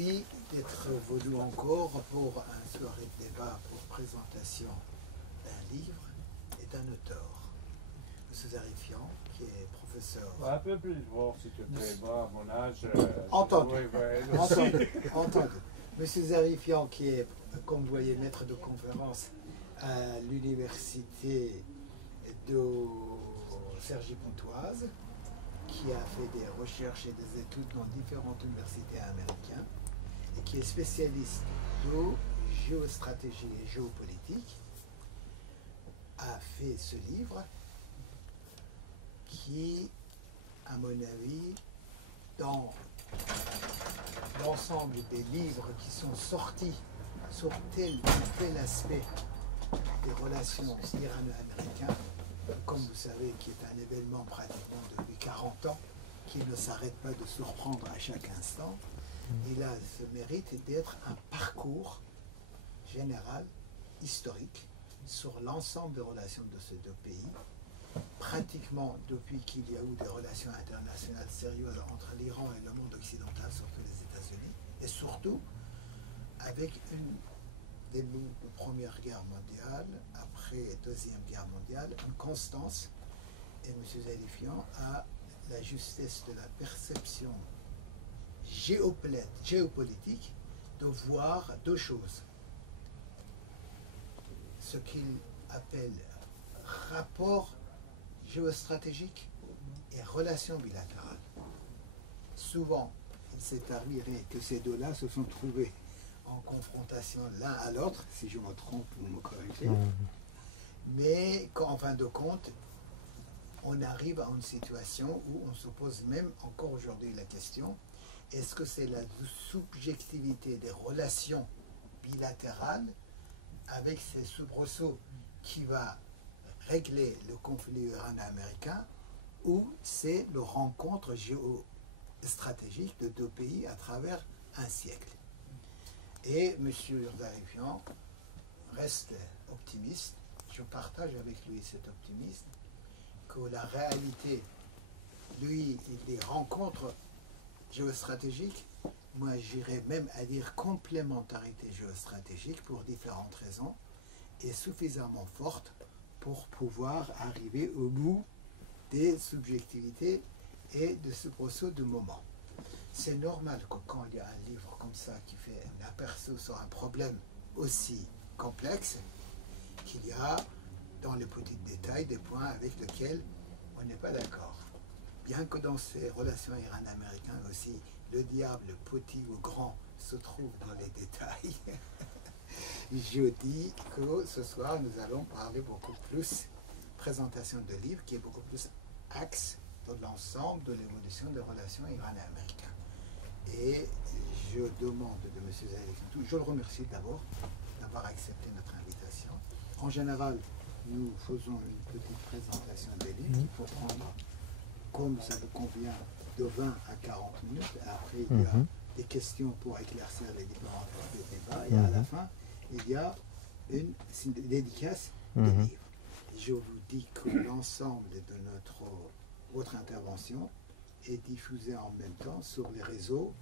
Merci d'être venu encore pour un soirée de débat pour présentation d'un livre et d'un auteur. M. Zarifian, qui est professeur. Un peu plus fort, s'il te plaît. Moi, à mon âge. Entendu. Oui, Entendu. M. Zarifian, qui est, comme vous voyez, maître de conférence à l'université de Cergy-Pontoise, qui a fait des recherches et des études dans différentes universités américaines et qui est spécialiste de géostratégie et géopolitique, a fait ce livre qui, à mon avis, dans l'ensemble des livres qui sont sortis sur tel ou tel aspect des relations irano-américaines, comme vous savez, qui est un événement pratiquement depuis 40 ans, qui ne s'arrête pas de surprendre à chaque instant, il a ce mérite d'être un parcours général, historique, sur l'ensemble des relations de ces deux pays, pratiquement depuis qu'il y a eu des relations internationales sérieuses entre l'Iran et le monde occidental, surtout les États-Unis, et surtout avec une début de Première Guerre mondiale, après Deuxième Guerre mondiale, une constance, et M. Zarifian a la justesse de la perception géopolitique de voir deux choses. Ce qu'il appelle rapport géostratégique et relations bilatérales. Souvent, il s'est avéré que ces deux-là se sont trouvés en confrontation l'un à l'autre, si je me trompe, vous me corrigez, mais qu'en fin de compte, on arrive à une situation où on se pose même encore aujourd'hui la question, est-ce que c'est la subjectivité des relations bilatérales avec ces soubresauts qui va régler le conflit irano-américain, ou c'est la rencontre géostratégique de deux pays à travers un siècle? Et M. Zarifian reste optimiste. Je partage avec lui cet optimisme, que la réalité, lui, il les rencontres géostratégiques, moi j'irais même à dire complémentarité géostratégique pour différentes raisons, est suffisamment forte pour pouvoir arriver au bout des subjectivités et de ce processus de moment. C'est normal que quand il y a un livre comme ça qui fait un aperçu sur un problème aussi complexe, qu'il y a dans les petits détails des points avec lesquels on n'est pas d'accord. Bien que dans ces relations irano-américaines aussi, le diable, petit ou grand, se trouve dans les détails. Je dis que ce soir, nous allons parler beaucoup plus, présentation de livre qui est beaucoup plus axe de l'ensemble de l'évolution des relations irano-américaines. Et je demande de M. Zarifian, je le remercie d'abord d'avoir accepté notre invitation. En général, nous faisons une petite présentation des livres qu'il faut prendre, comme ça vous convient, de 20 à 40 minutes. Après, il y a des questions pour éclaircir les différents débats. Et à la fin, il y a une dédicace des livres. Je vous dis que l'ensemble de votre intervention est diffusée en même temps sur les réseaux.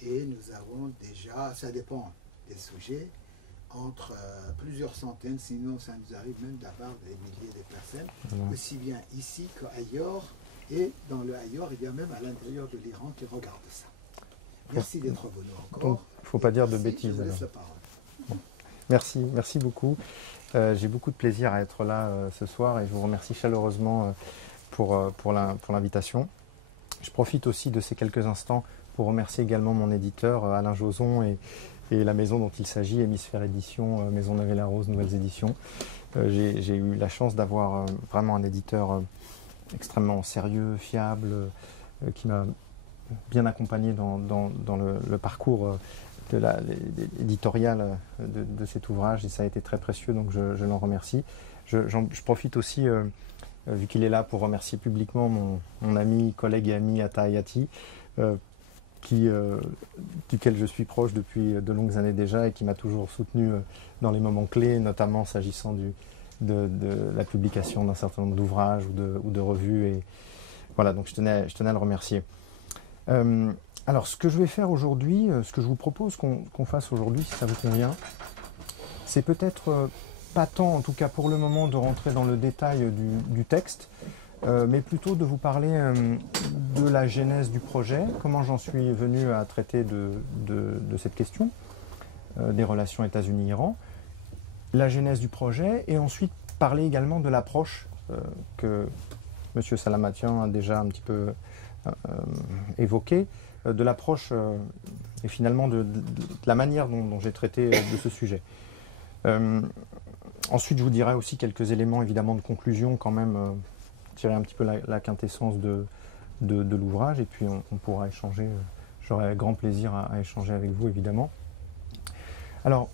Et nous avons déjà, ça dépend des sujets, entre plusieurs centaines, sinon ça nous arrive même d'avoir des milliers de personnes, aussi bien ici qu'ailleurs. Et dans le ailleurs, il y a même à l'intérieur de l'Iran qui regardent ça. Merci d'être venu encore. Il ne faut pas dire de bêtises. Je vous laisse la parole. Bon. Merci beaucoup. J'ai beaucoup de plaisir à être là ce soir et je vous remercie chaleureusement pour l'invitation. Je profite aussi de ces quelques instants pour remercier également mon éditeur Alain Joson et la maison dont il s'agit, Hémisphère Édition, Maison Navella-Rose, Nouvelles Éditions. J'ai eu la chance d'avoir vraiment un éditeur extrêmement sérieux, fiable, qui m'a bien accompagné dans le parcours éditorial de cet ouvrage et ça a été très précieux, donc je l'en remercie. Je profite aussi, vu qu'il est là, pour remercier publiquement mon ami, collègue et ami Atta Hayati, duquel je suis proche depuis de longues années déjà et qui m'a toujours soutenu dans les moments clés, notamment s'agissant de la publication d'un certain nombre d'ouvrages ou de revues. Et voilà, donc je tenais à le remercier. Alors, ce que je vais faire aujourd'hui, ce que je vous propose qu'on fasse aujourd'hui, si ça vous convient, c'est peut-être pas tant, en tout cas pour le moment, de rentrer dans le détail du texte, mais plutôt de vous parler de la genèse du projet, comment j'en suis venu à traiter de cette question, des relations États-Unis-Iran, la genèse du projet, et ensuite parler également de l'approche que M. Salamatian a déjà un petit peu évoquée, de l'approche et finalement de la manière dont j'ai traité de ce sujet. Ensuite, je vous dirai aussi quelques éléments évidemment de conclusion quand même, tirer un petit peu la quintessence de l'ouvrage, et puis on pourra échanger, j'aurai grand plaisir à échanger avec vous évidemment. Alors,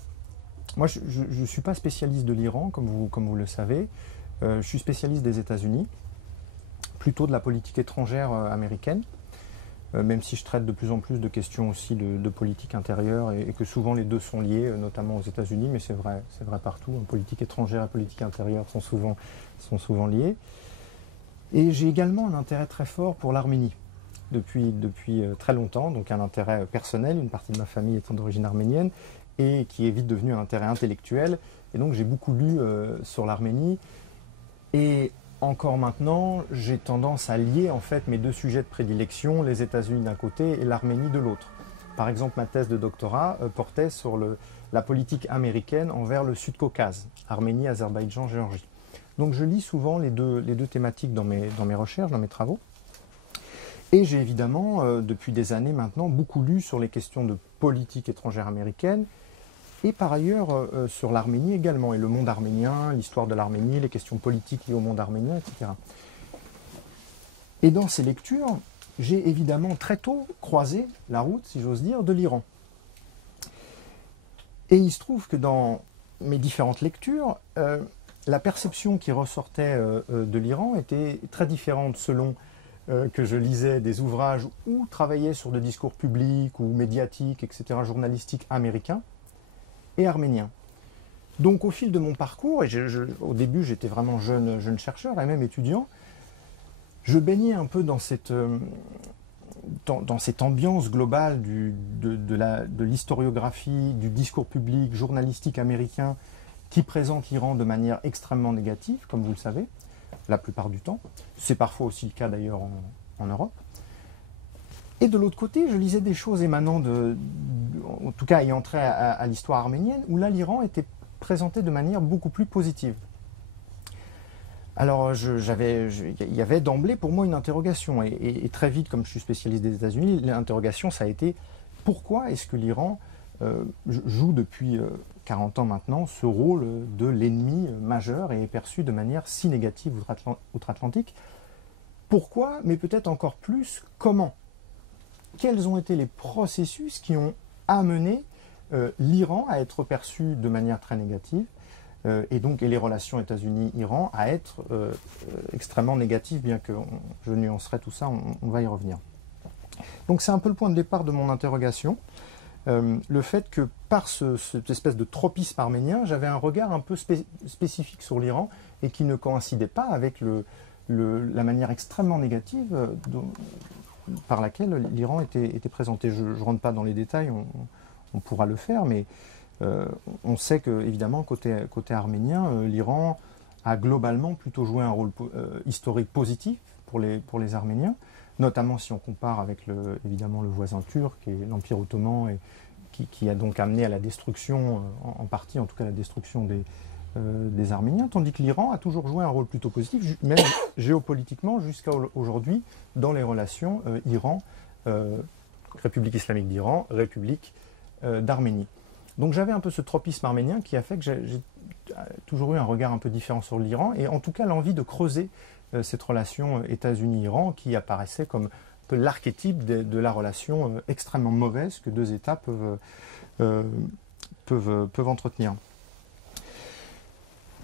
moi je ne suis pas spécialiste de l'Iran, comme vous le savez, je suis spécialiste des États-Unis, plutôt de la politique étrangère américaine, même si je traite de plus en plus de questions aussi de politique intérieure, et que souvent les deux sont liés, notamment aux États-Unis, mais c'est vrai partout, hein, politique étrangère et politique intérieure sont souvent liés. Et j'ai également un intérêt très fort pour l'Arménie, depuis très longtemps, donc un intérêt personnel, une partie de ma famille étant d'origine arménienne, et qui est vite devenu un intérêt intellectuel. Et donc j'ai beaucoup lu sur l'Arménie, et encore maintenant, j'ai tendance à lier en fait mes deux sujets de prédilection, les États-Unis d'un côté et l'Arménie de l'autre. Par exemple, ma thèse de doctorat portait sur la politique américaine envers le Sud-Caucase, Arménie, Azerbaïdjan, Géorgie. Donc je lis souvent les deux thématiques dans mes recherches, dans mes travaux. Et j'ai évidemment, depuis des années maintenant, beaucoup lu sur les questions de politique étrangère américaine, et par ailleurs sur l'Arménie également, et le monde arménien, l'histoire de l'Arménie, les questions politiques liées au monde arménien, etc. Et dans ces lectures, j'ai évidemment très tôt croisé la route, si j'ose dire, de l'Iran. Et il se trouve que dans mes différentes lectures, la perception qui ressortait de l'Iran était très différente selon que je lisais des ouvrages ou travaillais sur des discours publics ou médiatiques, etc., journalistiques américains et arméniens. Donc au fil de mon parcours, et au début j'étais vraiment jeune chercheur et même étudiant, je baignais un peu dans cette ambiance globale de l'historiographie, du discours public, journalistique américain, qui présente l'Iran de manière extrêmement négative, comme vous le savez, la plupart du temps. C'est parfois aussi le cas d'ailleurs en Europe. Et de l'autre côté, je lisais des choses émanant en tout cas ayant trait à l'histoire arménienne, où là l'Iran était présenté de manière beaucoup plus positive. Alors il y avait d'emblée pour moi une interrogation, et très vite, comme je suis spécialiste des États-Unis, l'interrogation ça a été pourquoi est-ce que l'Iran joue depuis 40 ans maintenant ce rôle de l'ennemi majeur et est perçu de manière si négative outre-Atlantique. Pourquoi, mais peut-être encore plus, comment? Quels ont été les processus qui ont amené l'Iran à être perçu de manière très négative, et les relations États-Unis-Iran à être extrêmement négatives, bien que je nuancerai tout ça, on va y revenir. Donc c'est un peu le point de départ de mon interrogation, le fait que par cette espèce de tropisme arménien, j'avais un regard un peu spécifique sur l'Iran et qui ne coïncidait pas avec la manière extrêmement négative par laquelle l'Iran était présenté. Je ne rentre pas dans les détails, on pourra le faire, mais on sait que, évidemment, côté arménien, l'Iran a globalement plutôt joué un rôle historique positif pour les Arméniens, notamment si on compare avec évidemment le voisin turc et l'Empire ottoman, et qui a donc amené à la destruction, en partie en tout cas la destruction des Arméniens, tandis que l'Iran a toujours joué un rôle plutôt positif, même géopolitiquement jusqu'à aujourd'hui, dans les relations Iran, République islamique d'Iran, République d'Arménie. Donc j'avais un peu ce tropisme arménien qui a fait que j'ai toujours eu un regard un peu différent sur l'Iran, et en tout cas l'envie de creuser cette relation États-Unis-Iran qui apparaissait comme un peu l'archétype de la relation extrêmement mauvaise que deux États peuvent entretenir.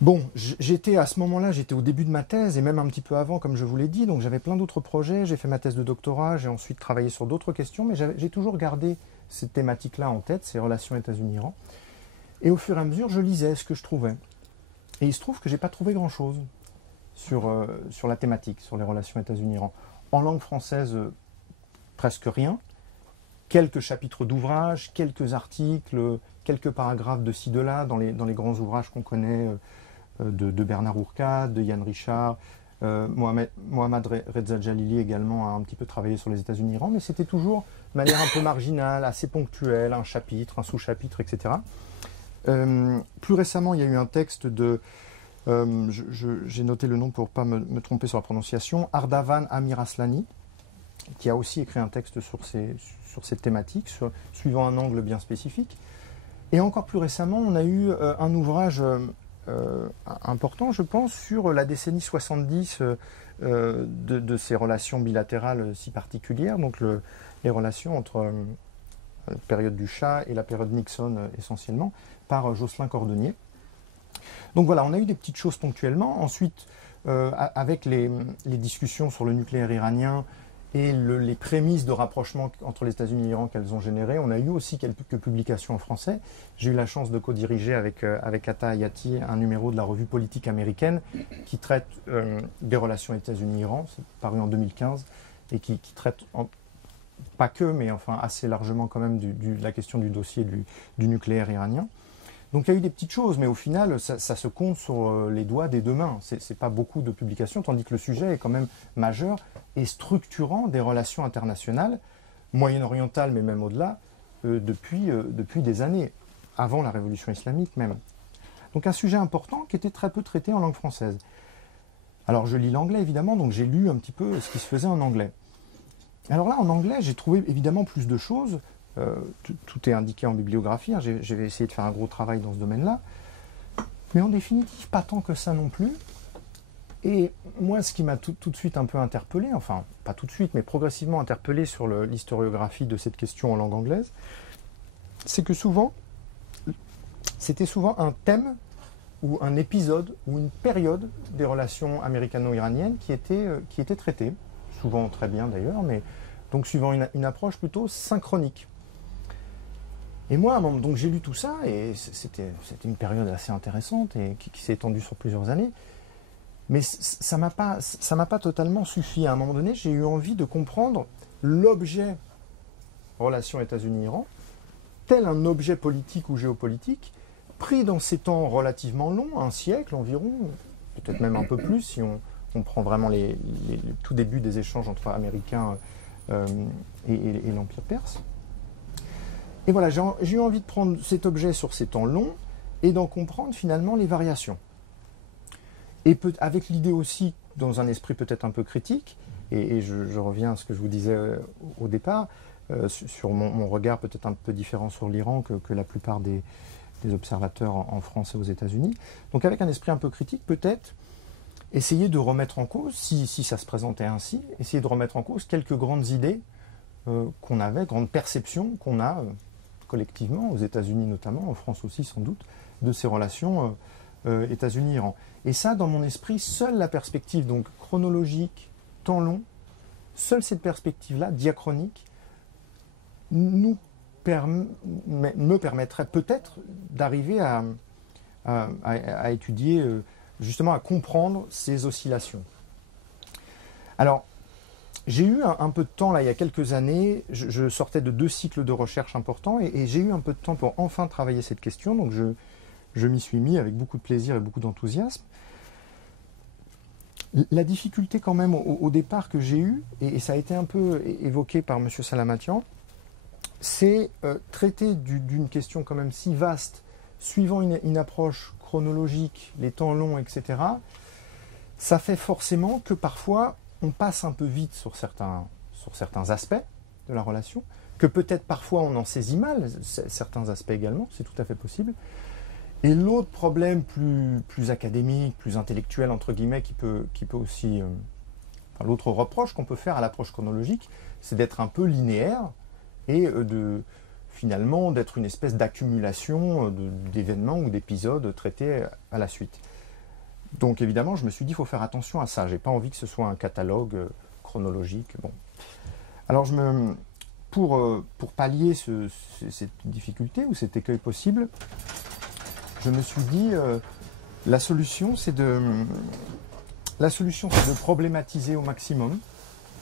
Bon, à ce moment-là, j'étais au début de ma thèse, et même un petit peu avant, comme je vous l'ai dit, donc j'avais plein d'autres projets, j'ai fait ma thèse de doctorat, j'ai ensuite travaillé sur d'autres questions, mais j'ai toujours gardé cette thématique-là en tête, ces relations États-Unis-Iran, et au fur et à mesure, je lisais ce que je trouvais. Et il se trouve que je n'ai pas trouvé grand-chose sur la thématique, sur les relations États-Unis-Iran. En langue française, presque rien. Quelques chapitres d'ouvrages, quelques articles, quelques paragraphes de ci, de là, dans les grands ouvrages qu'on connaît de Bernard Ourcade, de Yann Richard. Mohammad Reza Jalili également a un petit peu travaillé sur les États-Unis et l'Iran, mais c'était toujours de manière un peu marginale, assez ponctuelle, un chapitre, un sous-chapitre, etc. Plus récemment, il y a eu un texte de, j'ai noté le nom pour ne pas me tromper sur la prononciation, Ardavan Amir Aslani, qui a aussi écrit un texte sur cette thématique, suivant un angle bien spécifique. Et encore plus récemment, on a eu un ouvrage important, je pense, sur la décennie 70 de ces relations bilatérales si particulières, donc les relations entre la période du Shah et la période Nixon essentiellement, par Jocelyn Cordonnier. Donc voilà, on a eu des petites choses ponctuellement. Ensuite, avec les discussions sur le nucléaire iranien et les prémices de rapprochement entre les États-Unis et l'Iran qu'elles ont générées, on a eu aussi quelques publications en français. J'ai eu la chance de co-diriger avec Atta Hayati un numéro de la revue politique américaine qui traite des relations États-Unis-Iran, c'est paru en 2015, et qui traite, pas que, mais enfin assez largement quand même de la question du dossier du nucléaire iranien. Donc il y a eu des petites choses, mais au final, ça se compte sur les doigts des deux mains. C'est pas beaucoup de publications, tandis que le sujet est quand même majeur et structurant des relations internationales, moyen-orientales, mais même au-delà, depuis des années, avant la révolution islamique même. Donc un sujet important qui était très peu traité en langue française. Alors je lis l'anglais évidemment, donc j'ai lu un petit peu ce qui se faisait en anglais. Alors là, en anglais, j'ai trouvé évidemment plus de choses. Tout est indiqué en bibliographie, hein. Je vais essayer de faire un gros travail dans ce domaine-là. Mais en définitive, pas tant que ça non plus. Et moi, ce qui m'a tout de suite un peu interpellé, enfin, pas tout de suite, mais progressivement interpellé sur l'historiographie de cette question en langue anglaise, c'est que c'était souvent un thème ou un épisode ou une période des relations américano-iraniennes qui était traité, souvent très bien d'ailleurs, mais donc suivant une approche plutôt synchronique. Et moi, donc j'ai lu tout ça, et c'était une période assez intéressante et qui s'est étendue sur plusieurs années. Mais ça m'a pas totalement suffi. À un moment donné, j'ai eu envie de comprendre l'objet relation États-Unis-Iran, tel un objet politique ou géopolitique, pris dans ces temps relativement longs, un siècle environ, peut-être même un peu plus, si on prend vraiment les tout début des échanges entre Américains et l'Empire perse. Et voilà, j'ai eu envie de prendre cet objet sur ces temps longs et d'en comprendre finalement les variations. Et avec l'idée aussi, dans un esprit peut-être un peu critique, et je reviens à ce que je vous disais au départ, sur mon regard peut-être un peu différent sur l'Iran que la plupart des observateurs en France et aux États-Unis. Donc avec un esprit un peu critique, peut-être essayer de remettre en cause, si ça se présentait ainsi, essayer de remettre en cause quelques grandes idées qu'on avait, grandes perceptions qu'on a collectivement, aux États-Unis notamment, en France aussi sans doute, de ces relations États-Unis-Iran. Et ça, dans mon esprit, seule la perspective donc chronologique, temps long, seule cette perspective-là, diachronique, me permettrait peut-être d'arriver à étudier, justement à comprendre ces oscillations. Alors, j'ai eu un peu de temps, là, il y a quelques années, je sortais de 2 cycles de recherche importants, et j'ai eu un peu de temps pour enfin travailler cette question, donc je m'y suis mis avec beaucoup de plaisir et beaucoup d'enthousiasme. La difficulté quand même au départ que j'ai eue, et ça a été un peu évoqué par M. Salamatian, c'est traiter d'une question quand même si vaste, suivant une approche chronologique, les temps longs, etc., ça fait forcément que parfois on passe un peu vite sur certains aspects de la relation, que peut-être parfois on en saisit mal, certains aspects également, c'est tout à fait possible. Et l'autre problème plus académique, plus intellectuel, entre guillemets, qui peut aussi... l'autre reproche qu'on peut faire à l'approche chronologique, c'est d'être un peu linéaire et finalement d'être une espèce d'accumulation d'événements ou d'épisodes traités à la suite. Donc évidemment, je me suis dit, il faut faire attention à ça. J'ai pas envie que ce soit un catalogue chronologique. Bon. Alors, pour pallier cette difficulté ou cet écueil possible, je me suis dit, la solution, c'est de problématiser au maximum,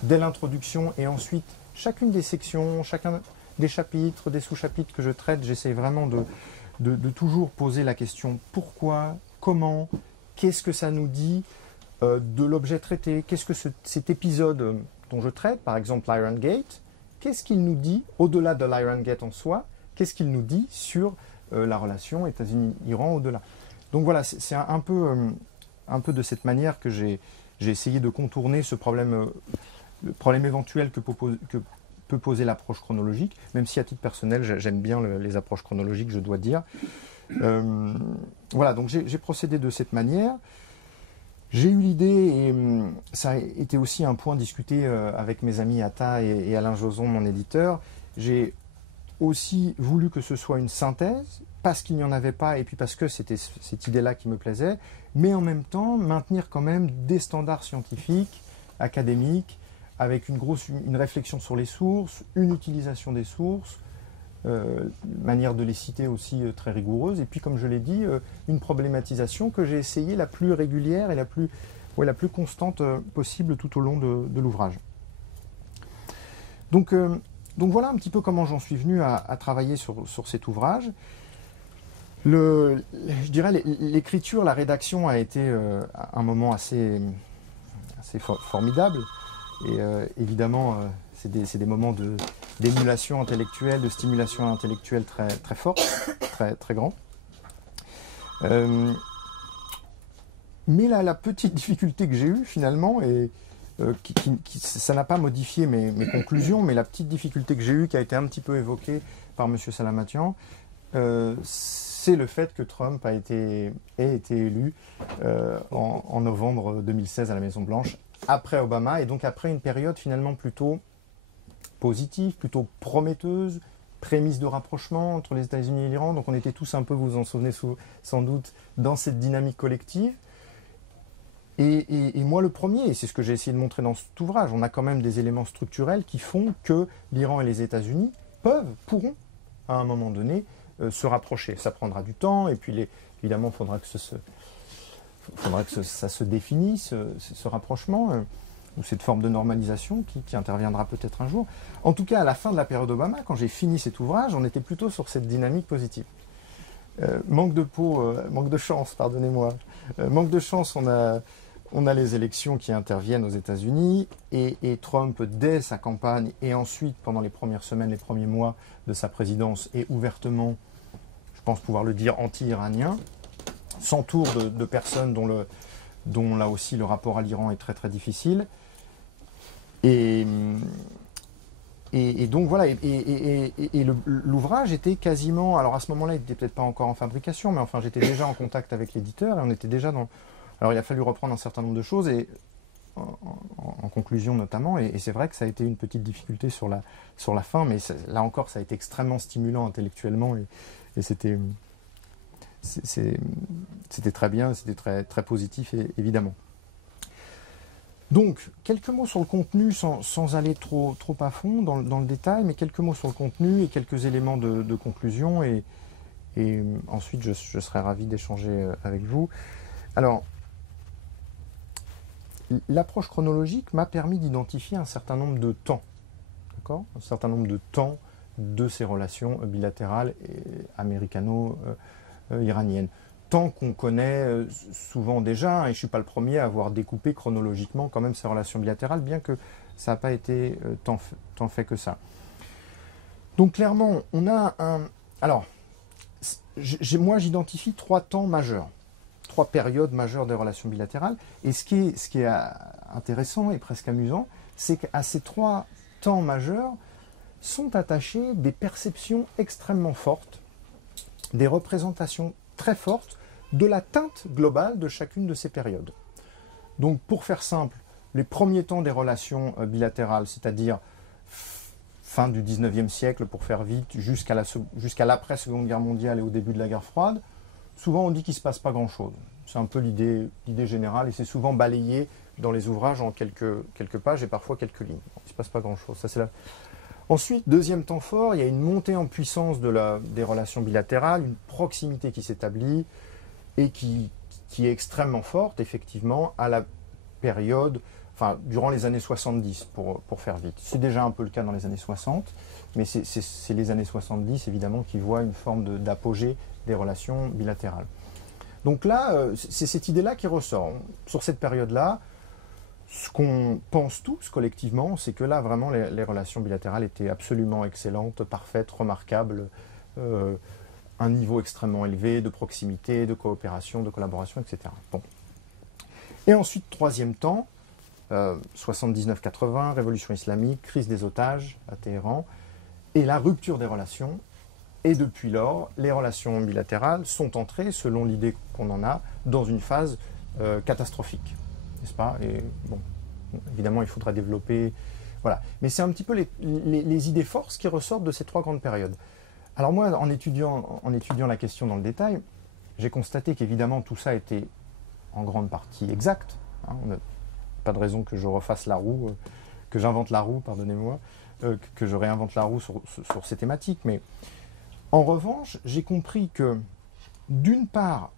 dès l'introduction et ensuite chacune des sections, chacun des chapitres, des sous-chapitres que je traite, j'essaie vraiment de toujours poser la question pourquoi, comment, qu'est-ce que ça nous dit de l'objet traité, qu'est-ce que cet épisode dont je traite, par exemple l'Iron Gate, qu'est-ce qu'il nous dit au-delà de l'Iron Gate en soi, qu'est-ce qu'il nous dit sur la relation États-Unis-Iran au-delà. Donc voilà, c'est un peu de cette manière que j'ai essayé de contourner ce problème, le problème éventuel que peut poser l'approche chronologique, même si à titre personnel, j'aime bien les approches chronologiques, je dois dire. Voilà, donc j'ai procédé de cette manière. J'ai eu l'idée, et ça a été aussi un point discuté avec mes amis Atta et Alain Joson, mon éditeur, j'ai aussi voulu que ce soit une synthèse, parce qu'il n'y en avait pas, et puis parce que c'était cette idée-là qui me plaisait, mais en même temps maintenir quand même des standards scientifiques, académiques, avec une réflexion sur les sources, une utilisation des sources, manière de les citer aussi très rigoureuse, et puis comme je l'ai dit, une problématisation que j'ai essayé la plus régulière et la plus constante possible tout au long de l'ouvrage. Donc voilà un petit peu comment j'en suis venu à travailler sur cet ouvrage. Je dirais l'écriture, la rédaction a été un moment assez formidable. Et évidemment, c'est des moments d'émulation intellectuelle, de stimulation intellectuelle très, très forte, très, très grand. Mais la petite difficulté que j'ai eue finalement, et ça n'a pas modifié mes conclusions, mais la petite difficulté que j'ai eue, qui a été un petit peu évoquée par M. Salamatian, c'est le fait que Trump ait été élu en novembre 2016 à la Maison-Blanche, après Obama, et donc après une période finalement plutôt positive, plutôt prometteuse, prémisse de rapprochement entre les États-Unis et l'Iran. Donc on était tous un peu, vous vous en souvenez sans doute, dans cette dynamique collective. Et moi le premier, et c'est ce que j'ai essayé de montrer dans cet ouvrage, on a quand même des éléments structurels qui font que l'Iran et les États-Unis pourront, à un moment donné, se rapprocher. Ça prendra du temps, et puis évidemment, il faudra que ça se définisse, ce rapprochement, ou cette forme de normalisation qui interviendra peut-être un jour. En tout cas, à la fin de la période Obama, quand j'ai fini cet ouvrage, on était plutôt sur cette dynamique positive. Manque de chance, pardonnez-moi. Manque de chance, on a les élections qui interviennent aux États-Unis, et Trump, dès sa campagne, et ensuite, pendant les premières semaines, les premiers mois de sa présidence, est ouvertement, je pense pouvoir le dire, anti-iranien, s'entoure de personnes dont là aussi le rapport à l'Iran est très très difficile. Et donc voilà, l'ouvrage était quasiment, alors à ce moment-là il n'était peut-être pas encore en fabrication, mais enfin j'étais déjà en contact avec l'éditeur, et on était déjà dans... Alors il a fallu reprendre un certain nombre de choses, et en conclusion notamment, et c'est vrai que ça a été une petite difficulté sur la fin, mais là encore ça a été extrêmement stimulant intellectuellement, et c'était très bien, c'était très, très positif, évidemment. Donc, quelques mots sur le contenu, sans aller trop à fond dans le détail, mais quelques mots sur le contenu et quelques éléments de conclusion, et ensuite je serai ravi d'échanger avec vous. Alors, l'approche chronologique m'a permis d'identifier un certain nombre de temps, d'accord ? Un certain nombre de temps de ces relations bilatérales et américano-iraniennes. Tant qu'on connaît souvent déjà, et je ne suis pas le premier à avoir découpé chronologiquement quand même ces relations bilatérales, bien que ça n'a pas été tant fait que ça. Donc clairement, on a un... Alors, moi j'identifie 3 temps majeurs, 3 périodes majeures des relations bilatérales, et ce qui est intéressant et presque amusant, c'est qu'à ces 3 temps majeurs sont attachées des perceptions extrêmement fortes, des représentations très fortes de la teinte globale de chacune de ces périodes. Donc pour faire simple, les premiers temps des relations bilatérales, c'est-à-dire fin du 19e siècle, pour faire vite, jusqu'à l'après-Seconde Guerre mondiale et au début de la guerre froide, souvent on dit qu'il ne se passe pas grand-chose. C'est un peu l'idée générale, et c'est souvent balayé dans les ouvrages en quelques pages et parfois quelques lignes. Il ne se passe pas grand-chose. Ça, c'est là. Ensuite, deuxième temps fort, il y a une montée en puissance des relations bilatérales, une proximité qui s'établit et qui est extrêmement forte, effectivement, à la période enfin durant les années 70 pour faire vite. C'est déjà un peu le cas dans les années 60, mais c'est les années 70 évidemment qui voient une forme d'apogée des relations bilatérales. Donc là, c'est cette idée-là qui ressort. Sur cette période-là, ce qu'on pense tous collectivement, c'est que là vraiment les relations bilatérales étaient absolument excellentes, parfaites, remarquables, un niveau extrêmement élevé de proximité, de coopération, de collaboration, etc. Bon. Et ensuite, troisième temps, 79-80, révolution islamique, crise des otages à Téhéran, et la rupture des relations. Et depuis lors, les relations bilatérales sont entrées, selon l'idée qu'on en a, dans une phase catastrophique, n'est-ce pas? Et bon, évidemment, il faudra développer... Voilà. Mais c'est un petit peu les idées forces qui ressortent de ces trois grandes périodes. Alors moi, en étudiant la question dans le détail, j'ai constaté qu'évidemment, tout ça était en grande partie exact. Hein, on n'a pas de raison que je refasse la roue, que j'invente la roue, pardonnez-moi, que je réinvente la roue sur ces thématiques. Mais en revanche, j'ai compris que, d'une part,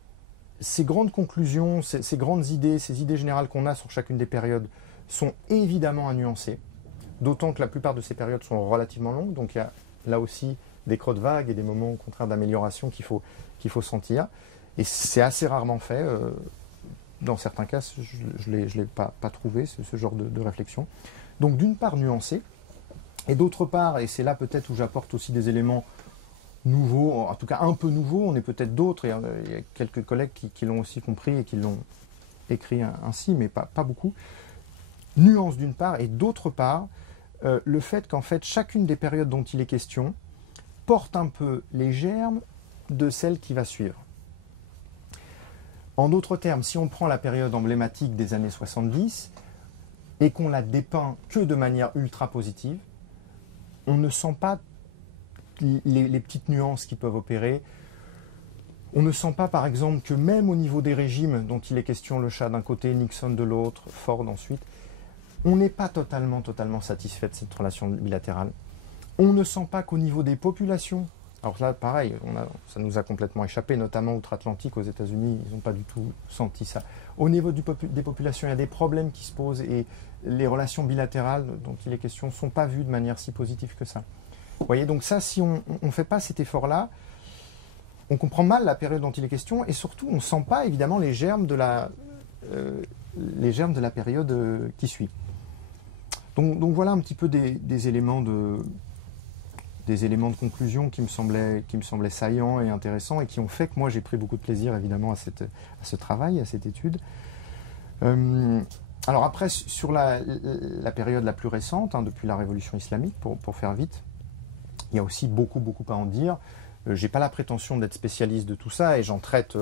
ces grandes conclusions, ces grandes idées, ces idées générales qu'on a sur chacune des périodes sont évidemment à nuancer, d'autant que la plupart de ces périodes sont relativement longues, donc il y a là aussi des creux de vague et des moments au contraire d'amélioration qu'il faut sentir. Et c'est assez rarement fait. Dans certains cas, je ne l'ai pas trouvé, ce genre de réflexion. Donc d'une part nuancé, et d'autre part, et c'est là peut-être où j'apporte aussi des éléments nouveaux, en tout cas un peu nouveaux, on est peut-être d'autres, et il y a quelques collègues qui l'ont aussi compris et qui l'ont écrit ainsi, mais pas beaucoup. Nuance d'une part, et d'autre part, le fait qu'en fait chacune des périodes dont il est question porte un peu les germes de celle qui va suivre. En d'autres termes, si on prend la période emblématique des années 70 et qu'on la dépeint que de manière ultra positive, on ne sent pas les petites nuances qui peuvent opérer. On ne sent pas, par exemple, que même au niveau des régimes dont il est question, le Shah d'un côté, Nixon de l'autre, Ford ensuite, on n'est pas totalement satisfait de cette relation bilatérale. On ne sent pas qu'au niveau des populations, alors là, pareil, ça nous a complètement échappé, notamment outre-Atlantique, aux États-Unis, ils n'ont pas du tout senti ça. Au niveau des populations, il y a des problèmes qui se posent et les relations bilatérales dont il est question ne sont pas vues de manière si positive que ça. Vous voyez, donc ça, si on ne fait pas cet effort-là, on comprend mal la période dont il est question et surtout, on ne sent pas évidemment les germes de la période qui suit. Donc voilà un petit peu des éléments de conclusion qui me semblaient saillants et intéressants et qui ont fait que moi j'ai pris beaucoup de plaisir évidemment à ce travail, à cette étude. Alors après, sur la période la plus récente, hein, depuis la révolution islamique, pour faire vite, il y a aussi beaucoup à en dire. Je n'ai pas la prétention d'être spécialiste de tout ça et j'en traite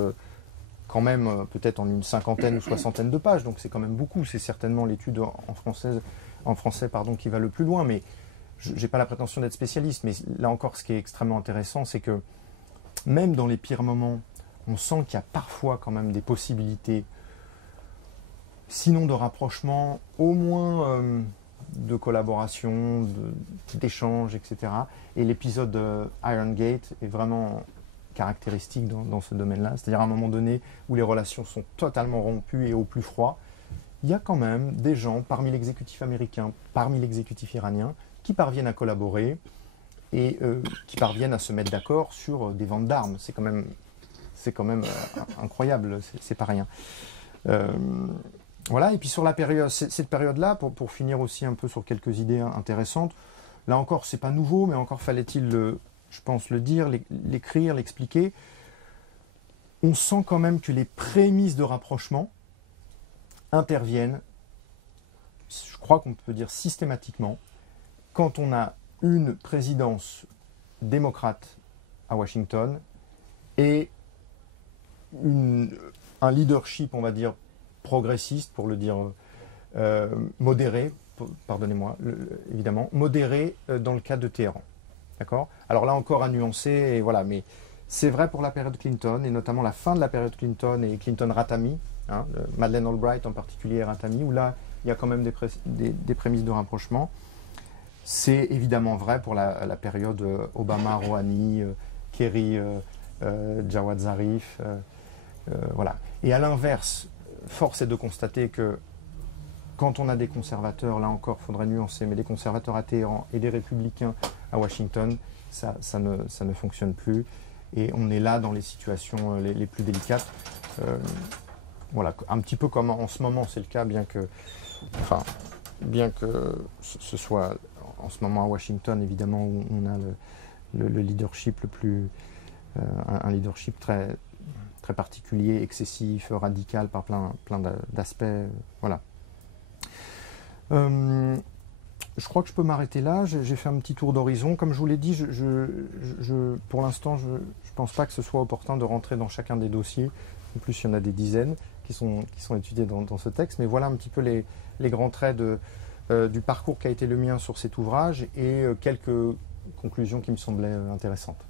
quand même peut-être en une cinquantaine ou soixantaine de pages, donc c'est quand même beaucoup. C'est certainement l'étude en français qui va le plus loin, mais je n'ai pas la prétention d'être spécialiste. Mais là encore, ce qui est extrêmement intéressant, c'est que même dans les pires moments, on sent qu'il y a parfois quand même des possibilités, sinon de rapprochement, au moins de collaboration, d'échange, etc. Et l'épisode Iron Gate est vraiment caractéristique dans ce domaine-là. C'est-à-dire à un moment donné où les relations sont totalement rompues et au plus froid, il y a quand même des gens parmi l'exécutif américain, parmi l'exécutif iranien, qui parviennent à collaborer et qui parviennent à se mettre d'accord sur des ventes d'armes. C'est quand même incroyable, c'est pas rien. Voilà, et puis sur cette période-là, pour finir aussi un peu sur quelques idées intéressantes, là encore, c'est pas nouveau, mais encore fallait-il, je pense, le dire, l'écrire, l'expliquer. On sent quand même que les prémices de rapprochement interviennent, je crois qu'on peut dire systématiquement, quand on a une présidence démocrate à Washington et un leadership, on va dire, progressiste, pour le dire modéré, pardonnez-moi, évidemment, modéré dans le cas de Téhéran. D'accord ? Alors là encore à nuancer, et voilà, mais c'est vrai pour la période Clinton, et notamment la fin de la période Clinton et Clinton-Ratami, hein, Madeleine Albright en particulier et Ratami, où là, il y a quand même des prémices de rapprochement. C'est évidemment vrai pour la période Obama, Rouhani, Kerry, Jawad Zarif, voilà. Et à l'inverse, force est de constater que Quand on a des conservateurs, là encore, il faudrait nuancer, mais des conservateurs à Téhéran et des républicains à Washington, ça ne fonctionne plus. Et on est là dans les situations les plus délicates. Voilà, un petit peu comme en ce moment, c'est le cas, bien que ce soit en ce moment à Washington, évidemment, où on a le leadership le plus... un leadership très, très particulier, excessif, radical par plein d'aspects. Voilà. Je crois que je peux m'arrêter là. J'ai fait un petit tour d'horizon. Comme je vous l'ai dit, pour l'instant, je ne pense pas que ce soit opportun de rentrer dans chacun des dossiers. En plus, il y en a des dizaines qui sont étudiés dans ce texte. Mais voilà un petit peu les grands traits du parcours qui a été le mien sur cet ouvrage et quelques conclusions qui me semblaient intéressantes.